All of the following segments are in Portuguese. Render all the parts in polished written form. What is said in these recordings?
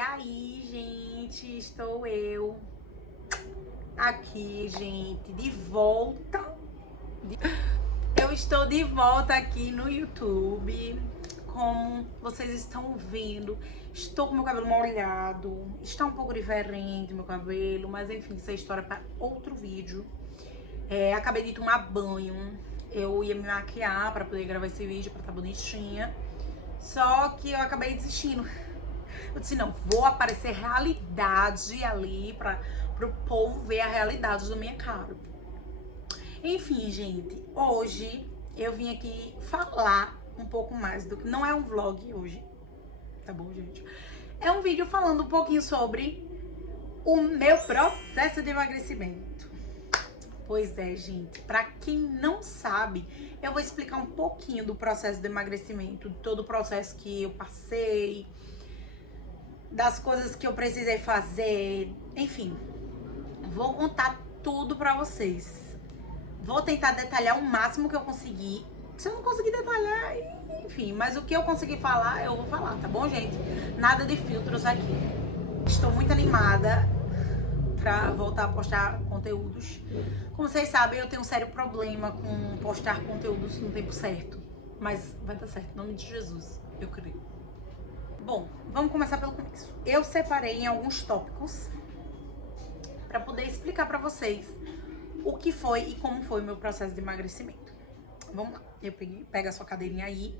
aí, gente, estou eu aqui, gente, de volta. Eu estou de volta aqui no YouTube. Como vocês estão vendo, estou com meu cabelo molhado, está um pouco diferente meu cabelo, mas enfim, isso é história para outro vídeo. Acabei de tomar banho, eu ia me maquiar para poder gravar esse vídeo, para estar bonitinha, só que eu acabei desistindo. Eu disse, não, vou aparecer realidade ali para o povo ver a realidade da minha cara. Enfim, gente, hoje eu vim aqui falar um pouco mais do que... Não é um vlog hoje, tá bom, gente? É um vídeo falando um pouquinho sobre o meu processo de emagrecimento. Pois é, gente, pra quem não sabe, eu vou explicar um pouquinho do processo de emagrecimento, de todo o processo que eu passei, das coisas que eu precisei fazer, enfim, vou contar tudo pra vocês. Vou tentar detalhar o máximo que eu conseguir. Se eu não conseguir detalhar, enfim, mas o que eu conseguir falar, eu vou falar, tá bom, gente? Nada de filtros aqui. Estou muito animada pra voltar a postar conteúdos. Como vocês sabem, eu tenho um sério problema com postar conteúdos no tempo certo. Mas vai dar certo, em nome de Jesus, eu creio. Bom, vamos começar pelo começo. Eu separei em alguns tópicos pra poder explicar pra vocês o que foi e como foi o meu processo de emagrecimento. Vamos lá, pega a sua cadeirinha aí,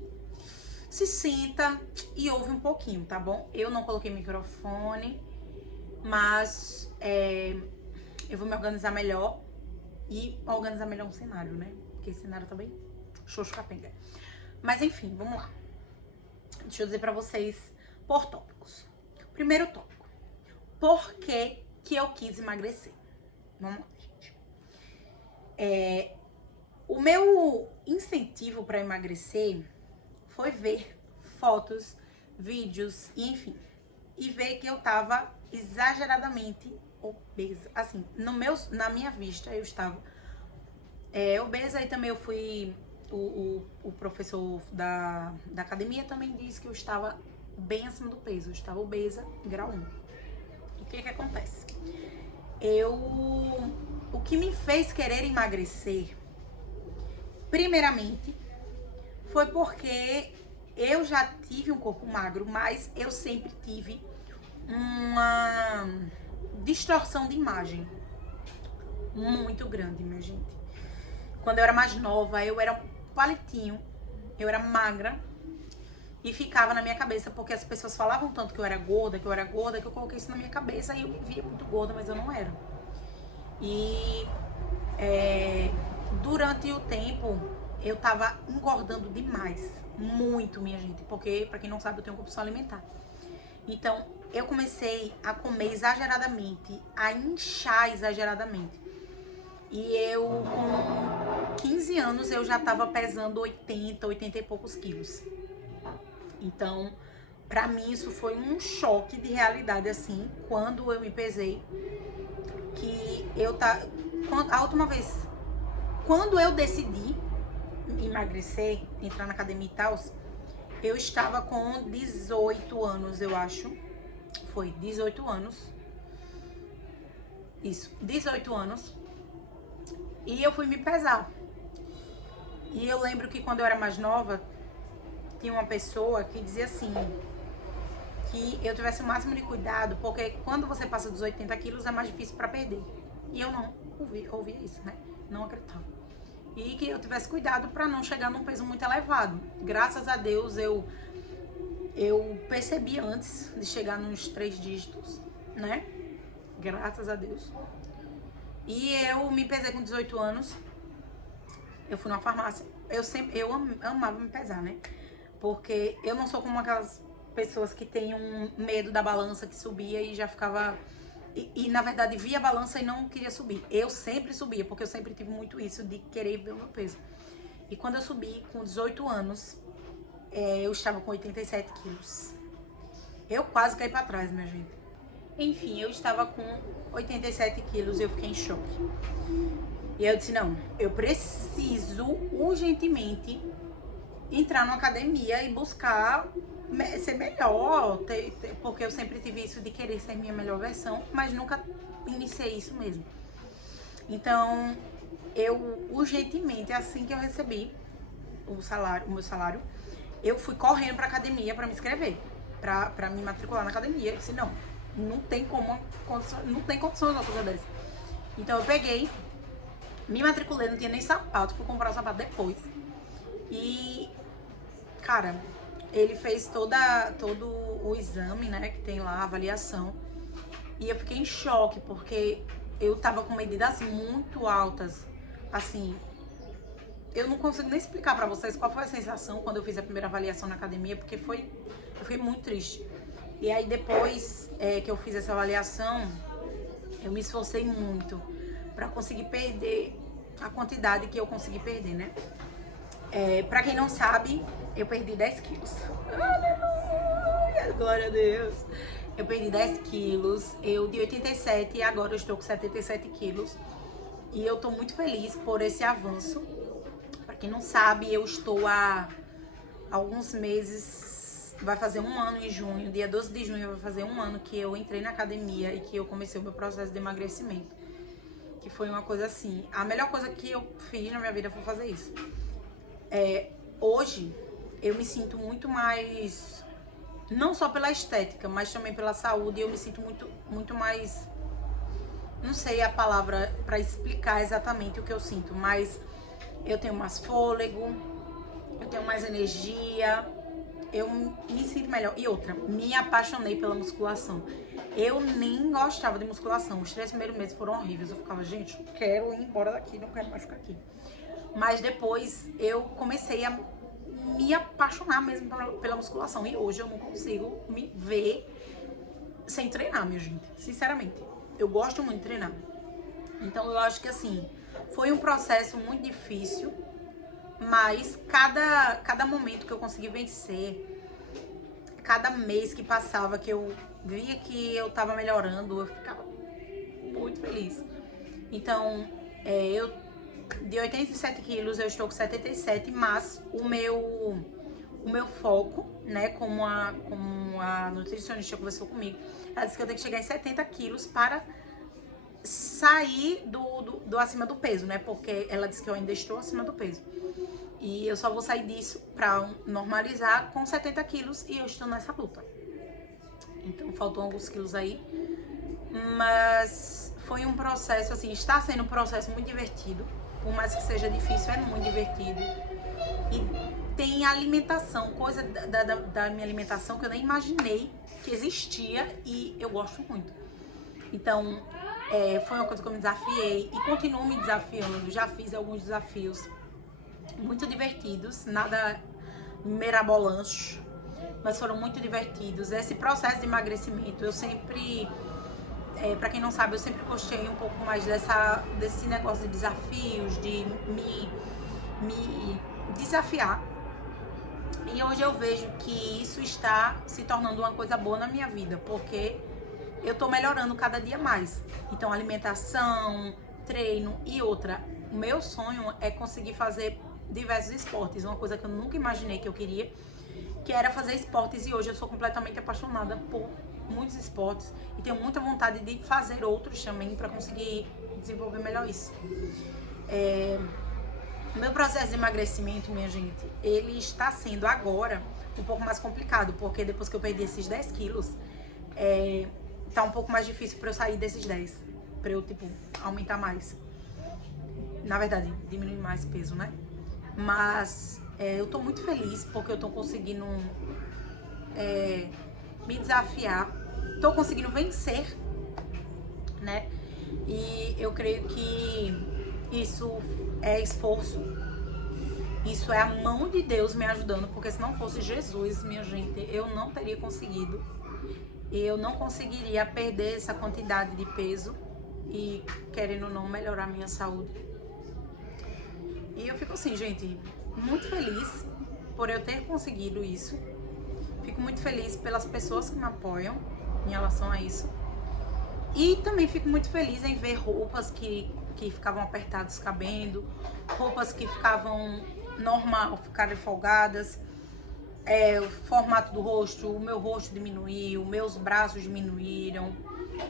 se senta e ouve um pouquinho, tá bom? Eu não coloquei microfone, mas eu vou me organizar melhor e organizar melhor um cenário, né? Porque esse cenário tá bem xoxo capenga. Mas enfim, vamos lá. Deixa eu dizer pra vocês por tópicos. Primeiro tópico, por que eu quis emagrecer? Vamos lá, gente. O meu incentivo para emagrecer foi ver fotos, vídeos, enfim, e ver que eu tava exageradamente obesa. Assim, na minha vista eu estava obesa, e também eu fui... O professor da academia também disse que eu estava bem acima do peso, eu estava obesa, grau 1. O que acontece? O que me fez querer emagrecer, primeiramente, foi porque eu já tive um corpo magro, mas eu sempre tive uma distorção de imagem muito grande, minha gente. Quando eu era mais nova, eu era um palitinho, eu era magra e ficava na minha cabeça, porque as pessoas falavam tanto que eu era gorda, que eu coloquei isso na minha cabeça e eu me via muito gorda, mas eu não era. E durante o tempo eu tava engordando demais, muito, minha gente, porque, pra quem não sabe, eu tenho compulsão alimentar. Então, eu comecei a comer exageradamente, a inchar exageradamente. E eu, com 15 anos, eu já tava pesando 80 e poucos quilos. Então, pra mim, isso foi um choque de realidade, assim, quando eu me pesei. Que a última vez, quando eu decidi emagrecer, entrar na academia e tal, eu estava com 18 anos, eu acho. Foi 18 anos. Isso, 18 anos. E eu fui me pesar. E eu lembro que quando eu era mais nova, tinha uma pessoa que dizia assim, que eu tivesse o máximo de cuidado, porque quando você passa dos 80 quilos é mais difícil pra perder. E eu não ouvia isso, né? Não acreditava. E que eu tivesse cuidado pra não chegar num peso muito elevado. Graças a Deus eu percebi antes de chegar nos 3 dígitos, né? Graças a Deus. E eu me pesei com 18 anos. Eu fui numa farmácia. Eu amava me pesar, né? Porque eu não sou como aquelas pessoas que têm um medo da balança, que subia e já ficava... E na verdade via a balança e não queria subir. Eu sempre subia, porque eu sempre tive muito isso de querer ver o meu peso. E quando eu subi com 18 anos, eu estava com 87 quilos. Eu quase caí pra trás, minha gente. Enfim, eu estava com 87 quilos e eu fiquei em choque. E eu disse, não, eu preciso urgentemente entrar numa academia e buscar ser melhor, porque eu sempre tive isso de querer ser minha melhor versão, mas nunca iniciei isso mesmo. Então, eu urgentemente, assim que eu recebi o meu salário, eu fui correndo pra academia pra me inscrever, pra me matricular na academia. Eu disse, não tem condições uma coisa dessa. Então eu peguei, me matriculei, não tinha nem sapato, fui comprar o sapato depois. E, cara, ele fez todo o exame, né, que tem lá, a avaliação. E eu fiquei em choque, porque eu tava com medidas muito altas, assim. Eu não consigo nem explicar pra vocês qual foi a sensação quando eu fiz a primeira avaliação na academia, porque eu fiquei muito triste. E aí depois que eu fiz essa avaliação, eu me esforcei muito pra conseguir perder a quantidade que eu consegui perder, né? Pra quem não sabe, eu perdi 10 quilos. Aleluia! Glória a Deus! Eu perdi 10 quilos, eu de 87 e agora eu estou com 77 quilos. E eu tô muito feliz por esse avanço. Pra quem não sabe, eu estou há alguns meses, vai fazer um ano em junho, dia 12 de junho vai fazer um ano que eu entrei na academia e que eu comecei o meu processo de emagrecimento. Que foi uma coisa assim, a melhor coisa que eu fiz na minha vida foi fazer isso. Hoje, eu me sinto muito mais, não só pela estética, mas também pela saúde, eu me sinto muito mais, não sei a palavra pra explicar exatamente o que eu sinto, mas eu tenho mais fôlego, eu tenho mais energia, eu me sinto melhor. E outra, me apaixonei pela musculação. Eu nem gostava de musculação. Os 3 primeiros meses foram horríveis. Eu ficava, gente, eu quero ir embora daqui, não quero mais ficar aqui. Mas depois eu comecei a me apaixonar mesmo pela musculação. E hoje eu não consigo me ver sem treinar, minha gente. Sinceramente, eu gosto muito de treinar. Então eu acho que assim, foi um processo muito difícil, mas cada momento que eu consegui vencer, cada mês que passava, que eu via que eu tava melhorando, eu ficava muito feliz. Então, eu de 87 quilos, eu estou com 77, mas o meu foco, né, como a nutricionista conversou comigo, ela disse que eu tenho que chegar em 70 quilos para sair do acima do peso, né? Porque ela disse que eu ainda estou acima do peso. E eu só vou sair disso pra normalizar com 70 quilos e eu estou nessa luta. Então faltam alguns quilos aí. Mas foi um processo, assim, está sendo um processo muito divertido. Por mais que seja difícil, é muito divertido. E tem alimentação, coisa da minha alimentação que eu nem imaginei que existia e eu gosto muito. Então, foi uma coisa que eu me desafiei e continuo me desafiando. Já fiz alguns desafios muito divertidos, nada mirabolantes, mas foram muito divertidos. Esse processo de emagrecimento, eu sempre, pra quem não sabe, eu sempre gostei um pouco mais desse negócio de desafios, de me desafiar. E hoje eu vejo que isso está se tornando uma coisa boa na minha vida, porque eu tô melhorando cada dia mais. Então, alimentação, treino e outra. O meu sonho é conseguir fazer diversos esportes. Uma coisa que eu nunca imaginei que eu queria, que era fazer esportes. E hoje eu sou completamente apaixonada por muitos esportes. E tenho muita vontade de fazer outros também para conseguir desenvolver melhor isso. O meu processo de emagrecimento, minha gente, ele está sendo agora um pouco mais complicado. Porque depois que eu perdi esses 10 quilos, tá um pouco mais difícil pra eu sair desses 10. Pra eu, tipo, aumentar mais. Na verdade, diminuir mais peso, né? Mas eu tô muito feliz porque eu tô conseguindo me desafiar. Tô conseguindo vencer, né? E eu creio que isso é esforço. Isso é a mão de Deus me ajudando. Porque se não fosse Jesus, minha gente, eu não teria conseguido. Eu não conseguiria perder essa quantidade de peso e, querendo ou não, melhorar a minha saúde. E eu fico assim, gente, muito feliz por eu ter conseguido isso. Fico muito feliz pelas pessoas que me apoiam em relação a isso. E também fico muito feliz em ver roupas que ficavam apertadas cabendo, roupas que ficavam normal, ficaram folgadas. o formato do rosto, o meu rosto diminuiu, meus braços diminuíram,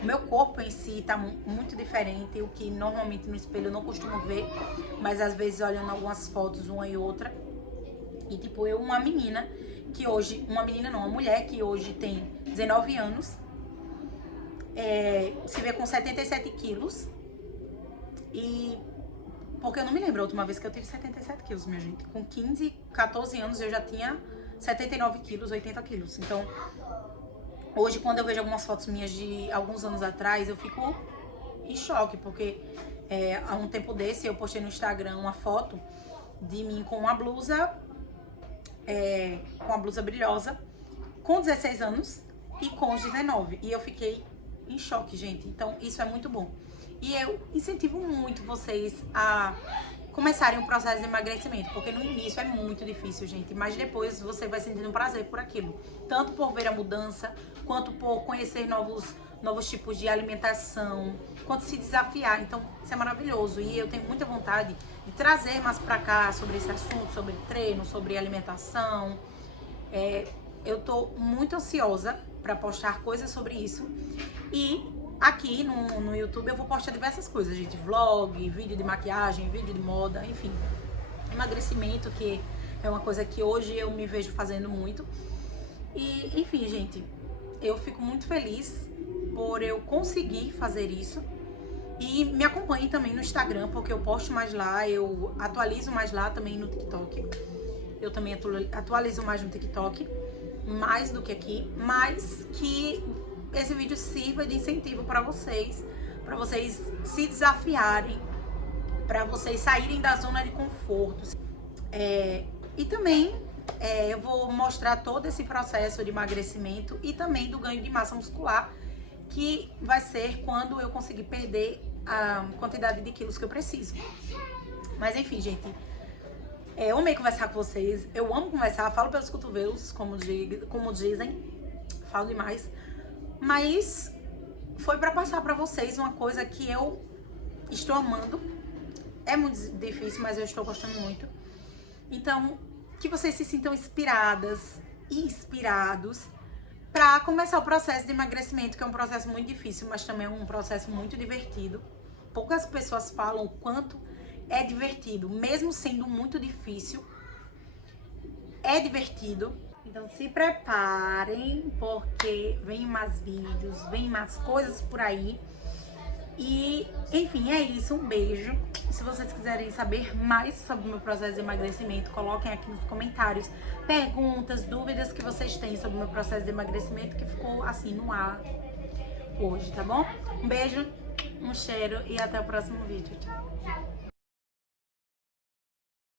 o meu corpo em si tá muito diferente, o que normalmente no espelho eu não costumo ver, mas às vezes olhando algumas fotos, uma e outra. E tipo, uma menina que hoje, uma menina não, uma mulher que hoje tem 19 anos, se vê com 77 quilos. E porque eu não me lembro a última vez que eu tive 77 quilos, minha gente. Com 15, 14 anos eu já tinha 79 quilos, 80 quilos. Então, hoje quando eu vejo algumas fotos minhas de alguns anos atrás, eu fico em choque, porque há um tempo desse eu postei no Instagram uma foto de mim com uma blusa brilhosa, com 16 anos e com os 19. E eu fiquei em choque, gente. Então, isso é muito bom. E eu incentivo muito vocês a começarem um processo de emagrecimento, porque no início é muito difícil, gente, mas depois você vai sentindo um prazer por aquilo. Tanto por ver a mudança, quanto por conhecer novos tipos de alimentação, quanto se desafiar. Então, isso é maravilhoso. E eu tenho muita vontade de trazer mais pra cá sobre esse assunto, sobre treino, sobre alimentação. Eu tô muito ansiosa pra postar coisas sobre isso. E aqui no YouTube eu vou postar diversas coisas, gente. Vlog, vídeo de maquiagem, vídeo de moda, enfim. Emagrecimento, que é uma coisa que hoje eu me vejo fazendo muito. E, enfim, gente, eu fico muito feliz por eu conseguir fazer isso. E me acompanhe também no Instagram, porque eu posto mais lá, eu atualizo mais lá também no TikTok. Eu também atualizo mais no TikTok, mais do que aqui, mas que esse vídeo sirva de incentivo para vocês se desafiarem, para vocês saírem da zona de conforto. E também eu vou mostrar todo esse processo de emagrecimento e também do ganho de massa muscular, que vai ser quando eu conseguir perder a quantidade de quilos que eu preciso. Mas enfim, gente, eu amei conversar com vocês, eu amo conversar, falo pelos cotovelos, como dizem, falo demais. Mas foi pra passar pra vocês uma coisa que eu estou amando. É muito difícil, mas eu estou gostando muito. Então, que vocês se sintam inspiradas e inspirados pra começar o processo de emagrecimento, que é um processo muito difícil, mas também é um processo muito divertido. Poucas pessoas falam o quanto é divertido, mesmo sendo muito difícil. É divertido. Então se preparem, porque vem mais vídeos, vem mais coisas por aí. E, enfim, é isso. Um beijo. Se vocês quiserem saber mais sobre o meu processo de emagrecimento, coloquem aqui nos comentários perguntas, dúvidas que vocês têm sobre o meu processo de emagrecimento, que ficou assim no ar hoje, tá bom? Um beijo, um cheiro e até o próximo vídeo. Tchau.